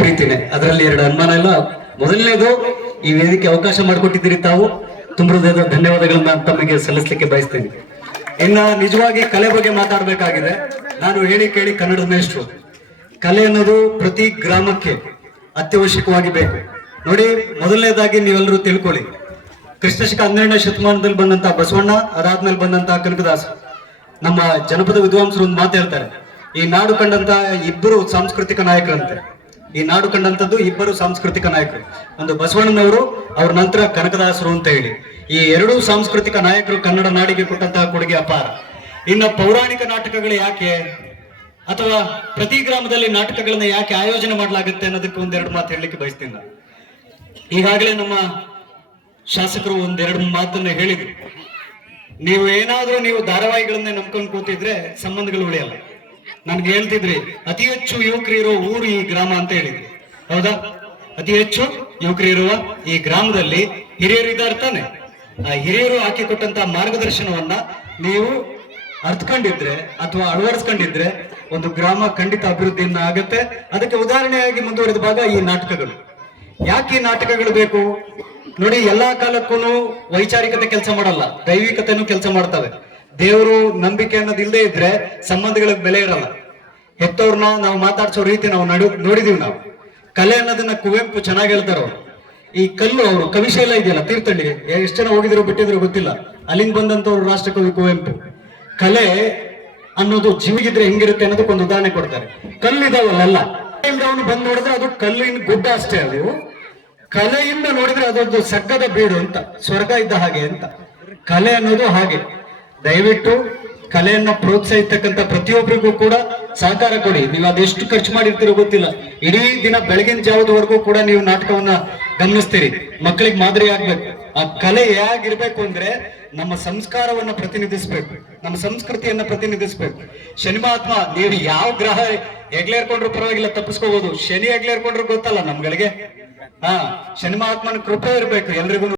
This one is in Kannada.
ಪ್ರೀತಿನೇ, ಅದರಲ್ಲಿ ಎರಡು ಅನುಮಾನ ಇಲ್ಲ. ಮೊದಲನೇದು, ಈ ವೇದಿಕೆ ಅವಕಾಶ ಮಾಡಿಕೊಟ್ಟಿದ್ದೀರಿ ತಾವು, ತುಂಬ ಹೃದಯದ ಧನ್ಯವಾದಗಳನ್ನ ತಮಗೆ ಸಲ್ಲಿಸಲಿಕ್ಕೆ ಬಯಸ್ತೇನೆ. ಇನ್ನ ನಿಜವಾಗಿ ಕಲೆ ಬಗ್ಗೆ ಮಾತಾಡಬೇಕಾಗಿದೆ. ನಾನು ಹೇಳಿ ಕೇಳಿ ಕನ್ನಡದ ಮೇಷ್ಟ್ರು. ಕಲೆ ಅನ್ನೋದು ಪ್ರತಿ ಗ್ರಾಮಕ್ಕೆ ಅತ್ಯವಶ್ಯಕವಾಗಿ ಬೇಕು. ನೋಡಿ, ಮೊದಲನೇದಾಗಿ ನೀವೆಲ್ಲರೂ ತಿಳ್ಕೊಳ್ಳಿ, ಕ್ರಿಸ್ತಶಕ 12ನೇ ಶತಮಾನದಲ್ಲಿ ಬಂದಂತ ಬಸವಣ್ಣ, ಅದಾದ್ಮೇಲೆ ಬಂದಂತ ಕನಕದಾಸ, ನಮ್ಮ ಜನಪದ ವಿದ್ವಾಂಸರು ಒಂದು ಮಾತು ಹೇಳ್ತಾರೆ, ಈ ನಾಡು ಕಂಡಂತ ಇಬ್ಬರು ಸಾಂಸ್ಕೃತಿಕ ನಾಯಕರಂತೆ. ಈ ನಾಡು ಕಂಡಂತದ್ದು ಇಬ್ಬರು ಸಾಂಸ್ಕೃತಿಕ ನಾಯಕರು, ಒಂದು ಬಸವಣ್ಣನವರು, ಅವ್ರ ನಂತರ ಕನಕದಾಸರು ಅಂತ ಹೇಳಿ. ಈ ಎರಡೂ ಸಾಂಸ್ಕೃತಿಕ ನಾಯಕರು ಕನ್ನಡ ನಾಡಿಗೆ ಕೊಟ್ಟಂತಹ ಕೊಡುಗೆ ಅಪಾರ. ಇನ್ನು ಪೌರಾಣಿಕ ನಾಟಕಗಳು ಯಾಕೆ, ಅಥವಾ ಪ್ರತಿ ಗ್ರಾಮದಲ್ಲಿ ನಾಟಕಗಳನ್ನ ಯಾಕೆ ಆಯೋಜನೆ ಮಾಡಲಾಗುತ್ತೆ ಅನ್ನೋದಕ್ಕೆ ಒಂದೆರಡು ಮಾತು ಹೇಳಲಿಕ್ಕೆ ಬಯಸ್ತೀನಿ ನಾನು. ಈಗಾಗಲೇ ನಮ್ಮ ಶಾಸಕರು ಒಂದೆರಡು ಮಾತನ್ನ ಹೇಳಿದ್ರು. ನೀವು ಧಾರಾವಾಹಿಗಳನ್ನೇ ನಂಬ್ಕೊಂಡು ಕೂತಿದ್ರೆ ಸಂಬಂಧಗಳು ಉಳಿಯಲ್ಲ. ನನ್ಗೆ ಹೇಳ್ತಿದ್ರಿ, ಅತಿ ಹೆಚ್ಚು ಯುವಕರು ಇರೋ ಊರು ಈ ಗ್ರಾಮ ಅಂತ ಹೇಳಿದ್ರಿ. ಹೌದಾ? ಅತಿ ಹೆಚ್ಚು ಯುವಕರು ಇರುವ ಈ ಗ್ರಾಮದಲ್ಲಿ ಹಿರಿಯರು ಇದ್ದಾರೆ ತಾನೆ. ಆ ಹಿರಿಯರು ಹಾಕಿಕೊಟ್ಟಂತ ಮಾರ್ಗದರ್ಶನವನ್ನ ನೀವು ಅರ್ಥಕೊಂಡಿದ್ರೆ ಅಥವಾ ಅಳವಡಿಸ್ಕೊಂಡಿದ್ರೆ ಒಂದು ಗ್ರಾಮ ಖಂಡಿತ ಅಭಿವೃದ್ಧಿಯನ್ನ ಆಗತ್ತೆ. ಅದಕ್ಕೆ ಉದಾಹರಣೆಯಾಗಿ ಮುಂದುವರೆದ ಭಾಗ ಈ ನಾಟಕಗಳು. ಯಾಕೆ ಈ ನಾಟಕಗಳು ಬೇಕು ನೋಡಿ, ಎಲ್ಲಾ ಕಾಲಕ್ಕೂ ವೈಚಾರಿಕತೆ ಕೆಲಸ ಮಾಡಲ್ಲ, ದೈವಿಕತೆನೂ ಕೆಲಸ ಮಾಡ್ತವೆ. ದೇವರು ನಂಬಿಕೆ ಅನ್ನೋದು ಇಲ್ಲದೆ ಇದ್ರೆ ಸಂಬಂಧಗಳಿಗೆ ಬೆಲೆ ಇರಲ್ಲ. ಹೆತ್ತವ್ರನ್ನ ನಾವು ಮಾತಾಡ್ಸೋ ರೀತಿ ನಾವು ನೋಡಿದೀವಿ. ನಾವು ಕಲೆ ಅನ್ನೋದನ್ನ ಕುವೆಂಪು ಚೆನ್ನಾಗಿ ಹೇಳ್ತಾರ. ಈ ಕಲ್ಲು, ಅವರು ಕವಿಶೈಲ ಇದೆಯಲ್ಲ ತೀರ್ಥಹಳ್ಳಿಗೆ, ಎಷ್ಟು ಜನ ಹೋಗಿದ್ರು ಬಿಟ್ಟಿದ್ರು ಗೊತ್ತಿಲ್ಲ, ಅಲ್ಲಿಂದ ಬಂದಂತವ್ರು ರಾಷ್ಟ್ರಕವಿ ಕುವೆಂಪು. ಕಲೆ ಅನ್ನೋದು ಜೀವಿಗಿದ್ರೆ ಹೆಂಗಿರುತ್ತೆ ಅನ್ನೋದಕ್ಕೊಂದು ಉದಾಹರಣೆ ಕೊಡ್ತಾರೆ. ಕಲ್ಲಿದಾವಲ್ಲ, ಅವನು ಬಂದು ನೋಡಿದ್ರೆ ಅದು ಕಲ್ಲಿನ ಗುಡ್ಡ ಅಷ್ಟೇ. ಅದು ಕಲೆಯಿಂದ ನೋಡಿದ್ರೆ ಅದೊಂದು ಸಗ್ಗದ ಬೀಡು ಅಂತ, ಸ್ವರ್ಗ ಇದ್ದ ಹಾಗೆ ಅಂತ. ಕಲೆ ಅನ್ನೋದು ಹಾಗೆ. ದಯವಿಟ್ಟು ಕಲೆಯನ್ನ ಪ್ರೋತ್ಸಾಹಿಸ್ತಕ್ಕಂಥ ಪ್ರತಿಯೊಬ್ಬರಿಗೂ ಕೂಡ ಸಹಕಾರ ಕೊಡಿ. ನೀವು ಅದೆಷ್ಟು ಖರ್ಚು ಮಾಡಿರ್ತೀರೋ ಗೊತ್ತಿಲ್ಲ, ಇಡೀ ದಿನ ಬೆಳಗಿನ ಜಾವದವರೆಗೂ ಕೂಡ ನೀವು ನಾಟಕವನ್ನ ಗಮನಿಸ್ತೀರಿ. ಮಕ್ಕಳಿಗೆ ಮಾದರಿ ಆಗ್ಬೇಕು. ಆ ಕಲೆ ಹೇಗಿರ್ಬೇಕು ಅಂದ್ರೆ ನಮ್ಮ ಸಂಸ್ಕಾರವನ್ನ ಪ್ರತಿನಿಧಿಸ್ಬೇಕು, ನಮ್ಮ ಸಂಸ್ಕೃತಿಯನ್ನ ಪ್ರತಿನಿಧಿಸ್ಬೇಕು. ಶನಿ ಮಹಾತ್ಮ, ನೀವು ಯಾವ ಗ್ರಹ ಹೆಗ್ಲೇರ್ಕೊಂಡ್ರು ಪರವಾಗಿಲ್ಲ, ತಪ್ಪಿಸ್ಕೋಬಹುದು. ಶನಿ ಹೆಗ್ಲೇರ್ಕೊಂಡ್ರು ಗೊತ್ತಲ್ಲ ನಮ್ಗಳಿಗೆ. ಶನಿ ಮಹಾತ್ಮನ ಕೃಪೆ ಇರ್ಬೇಕು ಎಲ್ರಿಗೂ.